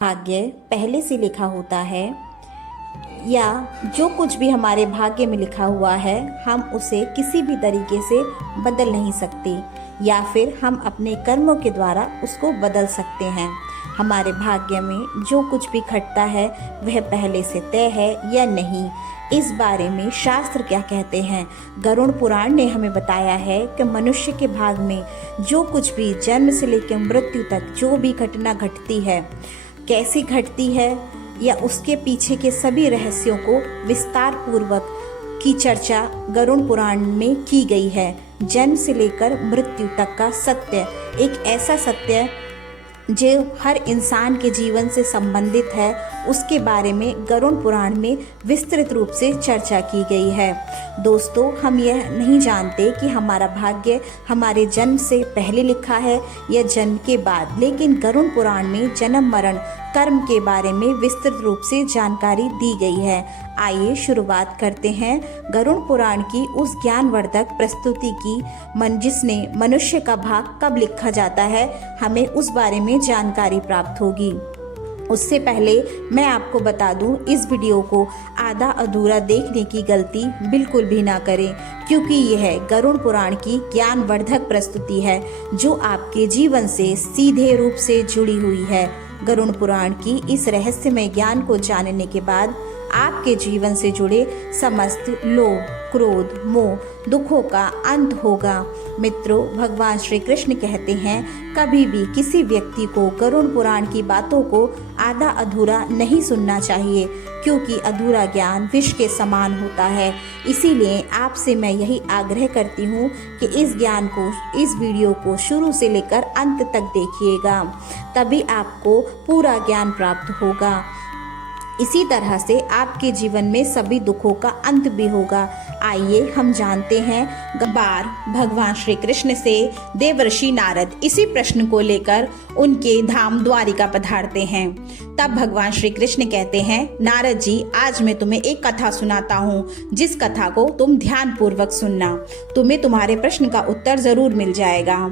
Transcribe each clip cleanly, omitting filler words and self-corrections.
भाग्य पहले से लिखा होता है या जो कुछ भी हमारे भाग्य में लिखा हुआ है हम उसे किसी भी तरीके से बदल नहीं सकते या फिर हम अपने कर्मों के द्वारा उसको बदल सकते हैं। हमारे भाग्य में जो कुछ भी घटता है वह पहले से तय है या नहीं, इस बारे में शास्त्र क्या कहते हैं। गरुड़ पुराण ने हमें बताया है कि मनुष्य के भाग में जो कुछ भी जन्म से लेकर मृत्यु तक जो भी घटना घटती है, कैसी घटती है या उसके पीछे के सभी रहस्यों को विस्तार पूर्वक की चर्चा गरुड़ पुराण में की गई है। जन्म से लेकर मृत्यु तक का सत्य, एक ऐसा सत्य जो हर इंसान के जीवन से संबंधित है, उसके बारे में गरुड़ पुराण में विस्तृत रूप से चर्चा की गई है। दोस्तों, हम यह नहीं जानते कि हमारा भाग्य हमारे जन्म से पहले लिखा है या जन्म के बाद, लेकिन गरुड़ पुराण में जन्म मरण कर्म के बारे में विस्तृत रूप से जानकारी दी गई है। आइए शुरुआत करते हैं गरुड़ पुराण की उस ज्ञानवर्धक प्रस्तुति की जिसने मनुष्य का भाग कब लिखा जाता है, हमें उस बारे में जानकारी प्राप्त होगी। उससे पहले मैं आपको बता दूं, इस वीडियो को आधा अधूरा देखने की गलती बिल्कुल भी ना करें, क्योंकि यह गरुड़ पुराण की ज्ञानवर्धक प्रस्तुति है जो आपके जीवन से सीधे रूप से जुड़ी हुई है। गरुड़ पुराण की इस रहस्यमय ज्ञान को जानने के बाद आपके जीवन से जुड़े समस्त लोभ, क्रोध, मोह, दुखों का अंत होगा। मित्रों, भगवान श्री कृष्ण कहते हैं, कभी भी किसी व्यक्ति को गरुड़ पुराण की बातों को आधा अधूरा नहीं सुनना चाहिए, क्योंकि अधूरा ज्ञान विष के समान होता है। इसीलिए आपसे मैं यही आग्रह करती हूँ कि इस ज्ञान को, इस वीडियो को शुरू से लेकर अंत तक देखिएगा, तभी आपको पूरा ज्ञान प्राप्त होगा। इसी तरह से आपके जीवन में सभी दुखों का अंत भी होगा। आइए हम जानते हैं। बार भगवान श्री कृष्ण से देवर्षि नारद इसी प्रश्न को लेकर उनके धाम द्वारिका पधारते हैं। तब भगवान श्री कृष्ण कहते हैं, नारद जी, आज मैं तुम्हें एक कथा सुनाता हूँ, जिस कथा को तुम ध्यान पूर्वक सुनना। तुम्हें तुम्हारे प्रश्न का उत्तर जरूर मिल जाएगा।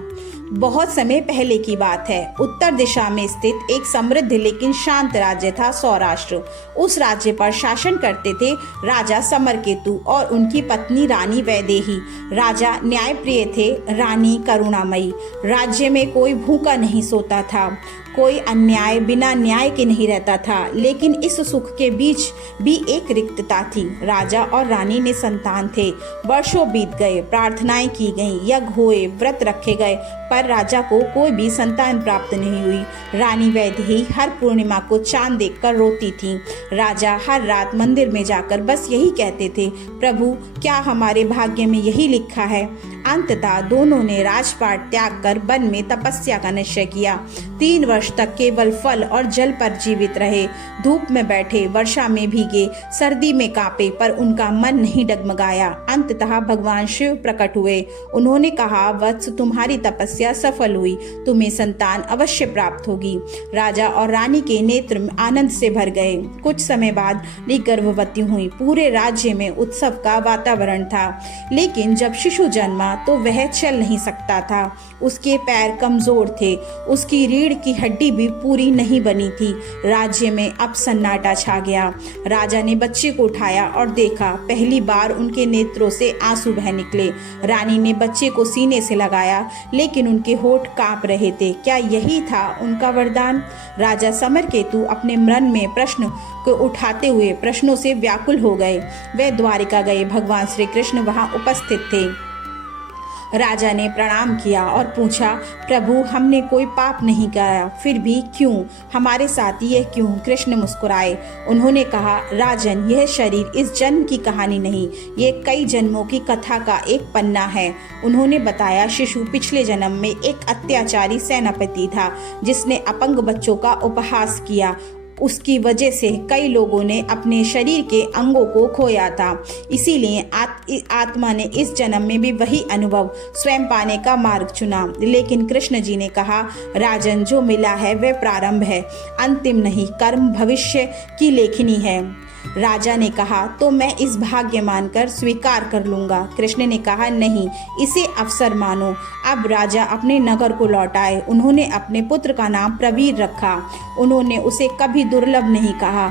बहुत समय पहले की बात है। उत्तर दिशा में स्थित एक समृद्ध लेकिन शांत राज्य था, सौराष्ट्र। उस राज्य पर शासन करते थे राजा समरकेतु और उनकी पत्नी रानी वैदेही। राजा न्यायप्रिय थे, रानी करुणामयी। राज्य में कोई भूखा नहीं सोता था, कोई अन्याय बिना न्याय के नहीं रहता था। लेकिन इस सुख के बीच भी एक रिक्तता थी। राजा और रानी ने संतान थे। वर्षों बीत गए, प्रार्थनाएं की गईं, यज्ञ हुए, व्रत रखे गए, पर राजा को कोई भी संतान प्राप्त नहीं हुई। रानी वैदेही हर पूर्णिमा को चांद देखकर रोती थी। राजा हर रात मंदिर में जाकर बस यही कहते थे, प्रभु, क्या हमारे भाग्य में यही लिखा है? अंततः दोनों ने राजपाट त्याग कर वन में तपस्या का निश्चय किया। 3 वर्ष तक केवल फल और जल पर जीवित रहे। धूप में बैठे, वर्षा में भीगे, सर्दी में कांपे, पर उनका मन नहीं डगमगाया। अंततः भगवान शिव प्रकट हुए। उन्होंने कहा, वत्स, तुम्हारी तपस्या सफल हुई, तुम्हें संतान अवश्य प्राप्त होगी। राजा और रानी के नेत्र आनंद से भर गए। कुछ समय बाद वे गर्भवती हुई। पूरे राज्य में उत्सव का वातावरण था। लेकिन जब शिशु जन्मा तो वह चल नहीं सकता था। उसके पैर कमजोर थे, उसकी रीढ़ की हड्डी भी पूरी नहीं बनी थी। राज्य में अब सन्नाटा छा गया। राजा ने बच्चे को उठाया और देखा। पहली बार उनके नेत्रों से आंसू बह निकले। रानी ने बच्चे को सीने से लगाया, लेकिन उनके होठ कांप रहे थे। क्या यही था उनका वरदान? राजा समरकेतु अपने मन में प्रश्न को उठाते हुए प्रश्नों से व्याकुल हो गए। वे द्वारिका गए। भगवान श्री कृष्ण वहां उपस्थित थे। राजा ने प्रणाम किया और पूछा, प्रभु, हमने कोई पाप नहीं किया, फिर भी क्यों हमारे साथ ये क्यों? कृष्ण मुस्कुराए। उन्होंने कहा, राजन, यह शरीर इस जन्म की कहानी नहीं, ये कई जन्मों की कथा का एक पन्ना है। उन्होंने बताया, शिशु पिछले जन्म में एक अत्याचारी सेनापति था, जिसने अपंग बच्चों का उपहास किया। उसकी वजह से कई लोगों ने अपने शरीर के अंगों को खोया था। इसीलिए आत्मा ने इस जन्म में भी वही अनुभव स्वयं पाने का मार्ग चुना। लेकिन कृष्ण जी ने कहा, राजन, जो मिला है वह प्रारंभ है, अंतिम नहीं। कर्म भविष्य की लेखनी है। राजा ने कहा, तो मैं इस भाग्य मानकर स्वीकार कर लूँगा। कृष्ण ने कहा, नहीं, इसे अवसर मानो। अब राजा अपने नगर को लौट आए। उन्होंने अपने पुत्र का नाम प्रवीर रखा। उन्होंने उसे कभी दुर्लभ नहीं कहा,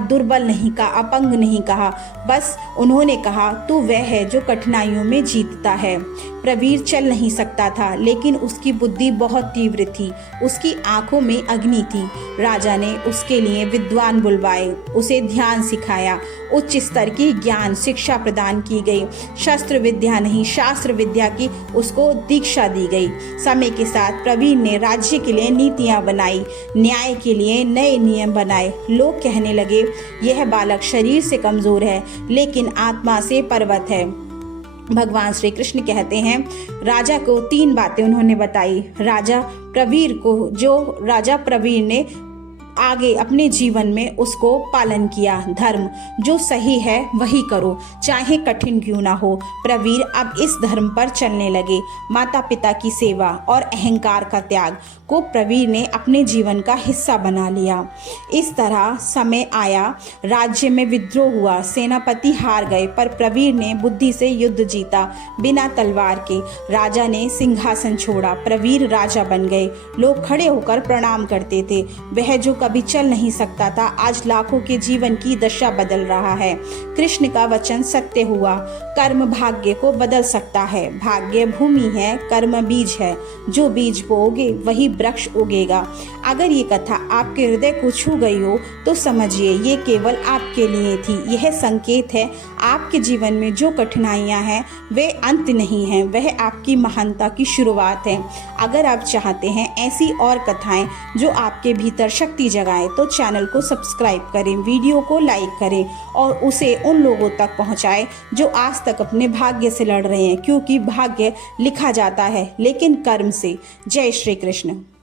दुर्बल नहीं कहा, अपंग नहीं कहा। बस उन्होंने कहा, तू वह है जो कठिनाइयों में जीतता है। प्रवीर चल नहीं सकता था, लेकिन उसकी बुद्धि बहुत तीव्र थी, उसकी आंखों में अग्नि थी। राजा ने उसके लिए विद्वान बुलवाए, उसे ध्यान सिखाया, उच्च स्तर की ज्ञान शिक्षा प्रदान की गई। शस्त्र विद्या नहीं, शास्त्र विद्या की उसको दीक्षा दी गई। समय के साथ प्रवीर ने राज्य के लिए नीतियां बनाई, न्याय के लिए नए नियम बनाए। लोग कहने लगे, यह बालक शरीर से कमजोर है, लेकिन आत्मा से पर्वत है। भगवान श्री कृष्ण कहते हैं, राजा को 3 बातें उन्होंने बताई। राजा प्रवीर ने आगे अपने जीवन में उसको पालन किया। धर्म जो सही है वही करो, चाहे कठिन क्यों ना हो। प्रवीर अब इस धर्म पर चलने लगे। माता पिता की सेवा और अहंकार का त्याग को प्रवीर ने अपने जीवन का हिस्सा बना लिया। इस तरह समय आया, राज्य में विद्रोह हुआ, सेनापति हार गए, पर प्रवीर ने बुद्धि से युद्ध जीता। बिना तलवार के राजा ने सिंहासन छोड़ा, प्रवीर राजा बन गए। लोग खड़े होकर प्रणाम करते थे। वह जो कभी चल नहीं सकता था, आज लाखों के जीवन की दशा बदल रहा है। कृष्ण का वचन सत्य हुआ। कर्म भाग्य को बदल सकता है। भाग्य भूमि है, कर्म बीज है। जो बीज बोओगे वही वृक्ष उगेगा। अगर ये कथा आपके हृदय को छू गई हो तो समझिए, ये केवल आपके लिए थी। यह संकेत है, आपके जीवन में जो कठिनाइयां हैं वे अंत नहीं हैं, वह आपकी महानता की शुरुआत है। अगर आप चाहते हैं ऐसी और कथाएं जो आपके भीतर शक्ति जगाएं, तो चैनल को सब्सक्राइब करें, वीडियो को लाइक करें और उसे उन लोगों तक पहुंचाएं जो आज तक अपने भाग्य से लड़ रहे हैं, क्योंकि भाग्य लिखा जाता है लेकिन कर्म से। जय श्री कृष्ण।